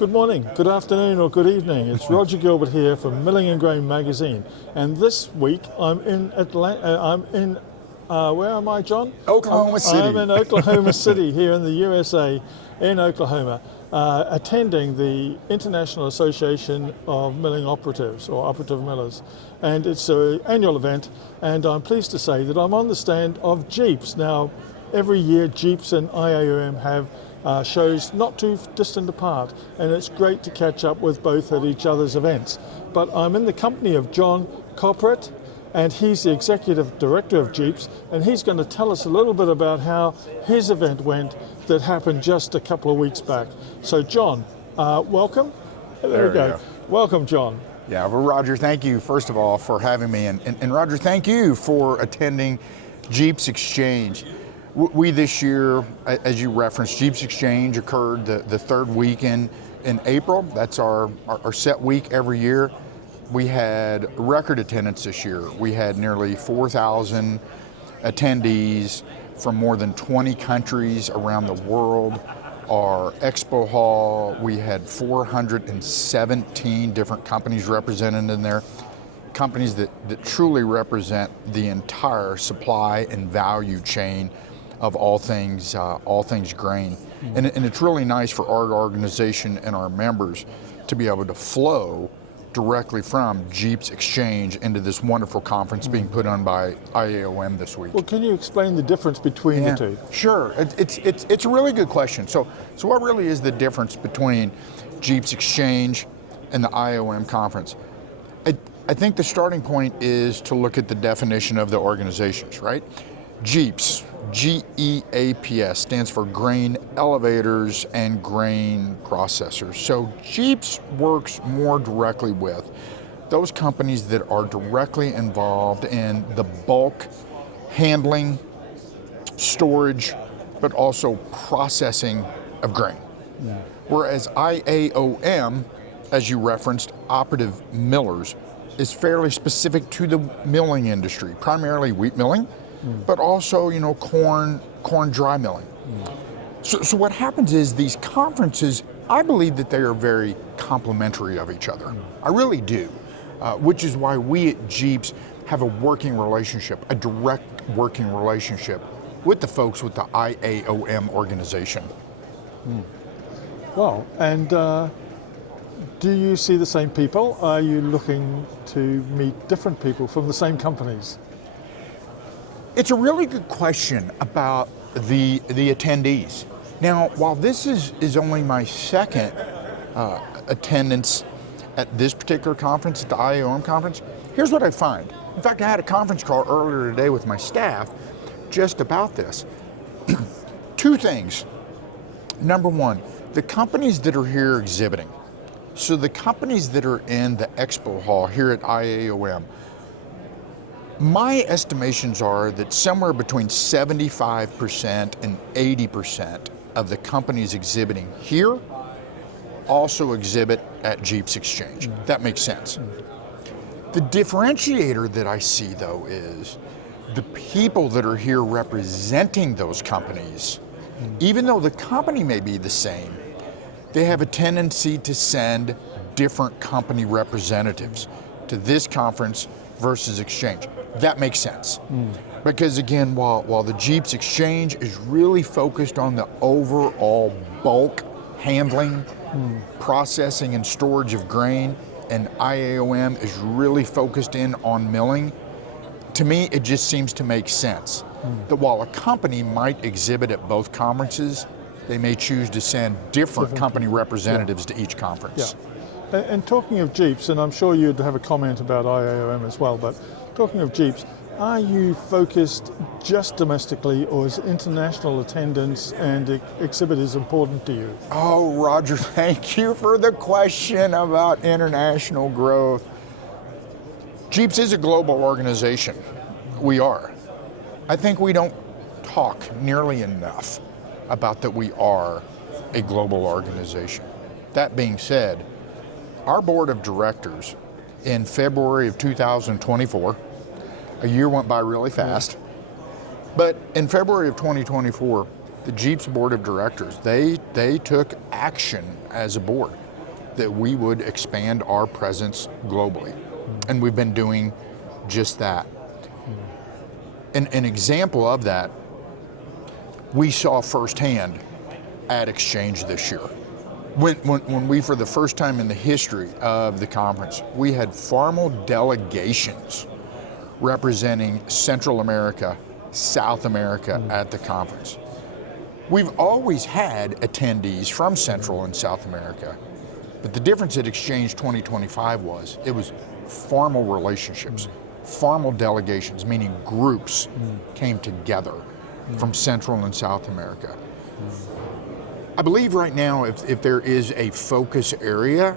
Good morning, good afternoon, or good evening. It's Roger Gilbert here from Milling and Grain magazine, and this week I'm in where am I, John? Oklahoma City. I'm in Oklahoma City, here in the USA, in Oklahoma, attending the International Association of Milling Operatives, or Operative Millers, and it's an annual event. And I'm pleased to say that I'm on the stand of GEAPS. Now, every year GEAPS and IAOM have shows not too distant apart, and it's great to catch up with both at each other's events. But I'm in the company of John Caupert, and he's the Executive Director of GEAPS, and he's going to tell us a little bit about how his event went that happened just a couple of weeks back. So John, welcome. There we go. Welcome, John. Yeah, well, Roger, thank you, first of all, for having me, and Roger, thank you for attending GEAPS Exchange. We this year, as you referenced, GEAPS Exchange occurred the third weekend in April. That's our set week every year. We had record attendance this year. We had nearly 4,000 attendees from more than 20 countries around the world. Our expo hall, we had 417 different companies represented in there. Companies that truly represent the entire supply and value chain of all things grain. And it's really nice for our organization and our members to be able to flow directly from GEAPS Exchange into this wonderful conference being put on by IAOM this week. Well, can you explain the difference between the two? Sure, it's a really good question. So what really is the difference between GEAPS Exchange and the IAOM conference? I think the starting point is to look at the definition of the organizations, right? GEAPS, GEAPS, stands for Grain Elevators and Grain Processors. So GEAPS works more directly with those companies that are directly involved in the bulk handling, storage, but also processing of grain. Yeah. Whereas IAOM, as you referenced, operative millers, is fairly specific to the milling industry, primarily wheat milling, but also, corn dry milling. So what happens is these conferences, I believe that they are very complementary of each other. I really do, which is why we at GEAPS have a working relationship, a direct working relationship with the folks with the IAOM organization. Well, and do you see the same people? Are you looking to meet different people from the same companies? It's a really good question about the attendees. Now, while this is only my second attendance at this particular conference, at the IAOM conference, here's what I find. In fact, I had a conference call earlier today with my staff just about this. Two things. Number one, the companies that are here exhibiting. So the companies that are in the expo hall here at IAOM, my estimations are that somewhere between 75% and 80% of the companies exhibiting here also exhibit at GEAPS Exchange. That makes sense. The differentiator that I see, though, is the people that are here representing those companies, even though the company may be the same, they have a tendency to send different company representatives to this conference versus Exchange. That makes sense. Because again, while the GEAPS Exchange is really focused on the overall bulk handling, processing and storage of grain, and IAOM is really focused in on milling, to me it just seems to make sense that while a company might exhibit at both conferences, they may choose to send different company representatives to each conference. Yeah. And talking of GEAPS, and I'm sure you'd have a comment about IAOM as well, but talking of GEAPS, are you focused just domestically, or is international attendance and exhibitors important to you? Oh, Roger, thank you for the question about international growth. GEAPS is a global organization. We are. I think we don't talk nearly enough about that we are a global organization. That being said, our board of directors in February of 2024, a year went by really fast, but in February of 2024, the GEAPS board of directors, they took action as a board. that we would expand our presence globally. And we've been doing just that. An example of that, we saw firsthand at Exchange this year. When we, for the first time in the history of the conference, we had formal delegations representing Central America, South America at the conference. We've always had attendees from Central and South America, but the difference at Exchange 2025 was it was formal relationships, formal delegations, meaning groups came together from Central and South America. I believe right now if there is a focus area,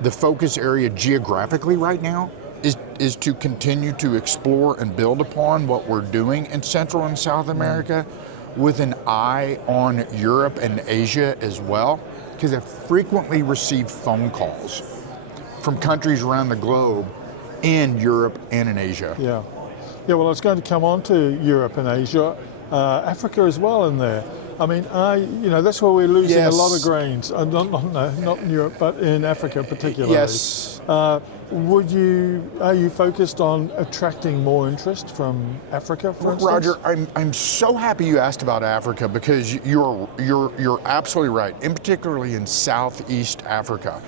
the focus area geographically right now is to continue to explore and build upon what we're doing in Central and South America with an eye on Europe and Asia as well, because I frequently receive phone calls from countries around the globe in Europe and in Asia. Yeah, well, it's going to come on to Europe and Asia, Africa as well in there. I mean, that's where we're losing a lot of grains. Not in Europe, but in Africa particularly. Yes. Are you focused on attracting more interest from Africa, for instance? Roger, I'm so happy you asked about Africa, because you're absolutely right. In particularly in Southeast Africa,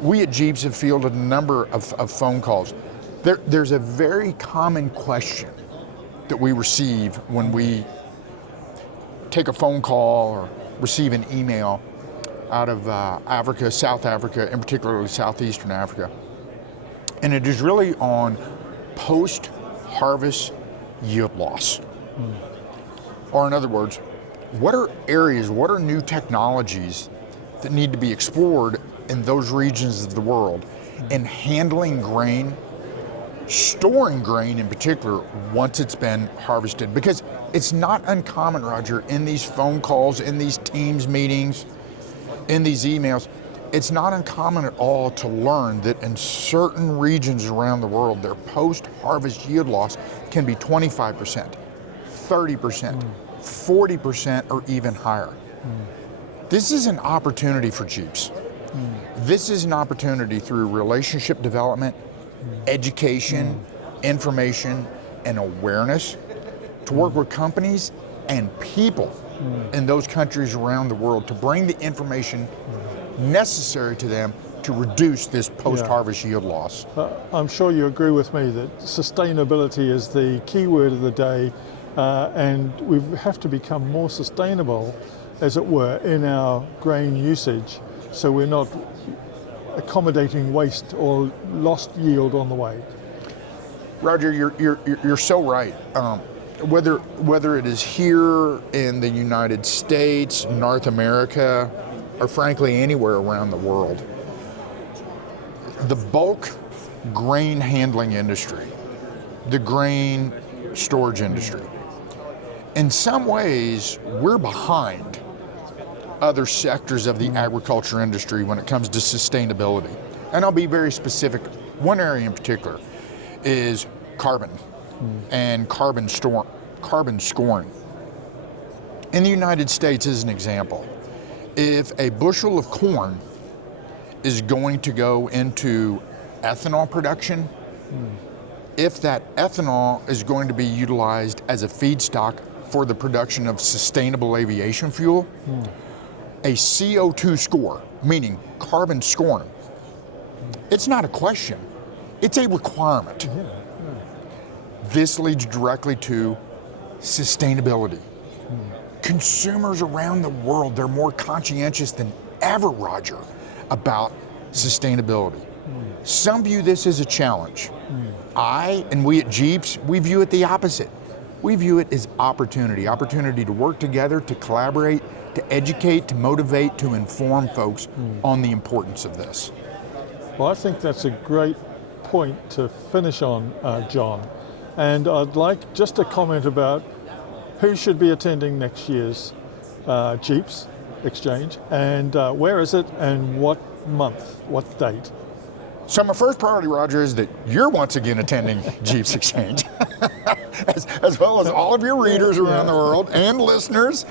we at GEAPS have fielded a number of phone calls. There's a very common question that we receive when we take a phone call or receive an email out of Africa, South Africa, and particularly Southeastern Africa. And it is really on post-harvest yield loss. Or in other words, what are new technologies that need to be explored in those regions of the world in handling grain, storing grain in particular, once it's been harvested? Because it's not uncommon, Roger, in these phone calls, in these Teams meetings, in these emails, it's not uncommon at all to learn that in certain regions around the world, their post-harvest yield loss can be 25%, 30%, 40%, or even higher. This is an opportunity for GEAPS. This is an opportunity through relationship development, education, information, and awareness to work with companies and people in those countries around the world to bring the information necessary to them to reduce this post-harvest yield loss. I'm sure you agree with me that sustainability is the key word of the day, and we have to become more sustainable, as it were, in our grain usage, so we're not accommodating waste or lost yield on the way. Roger, you're so right. Whether it is here in the United States, North America, or frankly anywhere around the world, the bulk grain handling industry, the grain storage industry, in some ways we're behind other sectors of the agriculture industry when it comes to sustainability. And I'll be very specific. One area in particular is carbon and carbon scoring. In the United States, as an example, if a bushel of corn is going to go into ethanol production, if that ethanol is going to be utilized as a feedstock for the production of sustainable aviation fuel, a CO2 score, meaning carbon scoring, it's not a question, it's a requirement. This leads directly to sustainability. Consumers around the world, they're more conscientious than ever, Roger, about sustainability. Some view this as a challenge. I and we at GEAPS, we view it the opposite. We view it as opportunity to work together, to collaborate, to educate, to motivate, to inform folks on the importance of this. Well, I think that's a great point to finish on, John. And I'd like just a comment about who should be attending next year's GEAPS Exchange, and where is it, and what month, what date? So my first priority, Roger, is that you're once again attending GEAPS Exchange, as well as all of your readers around the world and listeners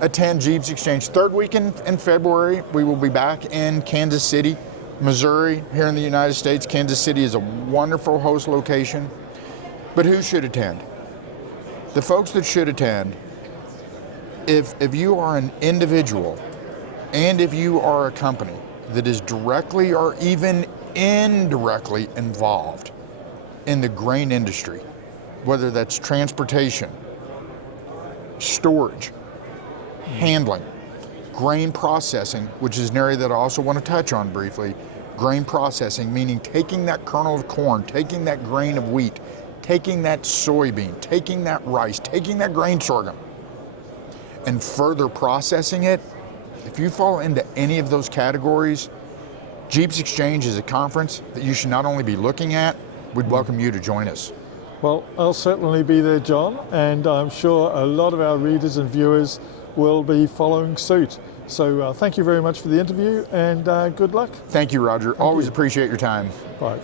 attend GEAPS Exchange. Third weekend in February, we will be back in Kansas City Missouri, here in the United States, Kansas City is a wonderful host location. But who should attend? The folks that should attend, if you are an individual and if you are a company that is directly or even indirectly involved in the grain industry, whether that's transportation, storage, handling, grain processing, which is an area that I also want to touch on briefly. Grain processing, meaning taking that kernel of corn, taking that grain of wheat, taking that soybean, taking that rice, taking that grain sorghum, and further processing it. If you fall into any of those categories, GEAPS Exchange is a conference that you should not only be looking at, we'd welcome you to join us. Well, I'll certainly be there, John, and I'm sure a lot of our readers and viewers will be following suit. So thank you very much for the interview, and good luck. Thank you, Roger. Always appreciate your time. Bye.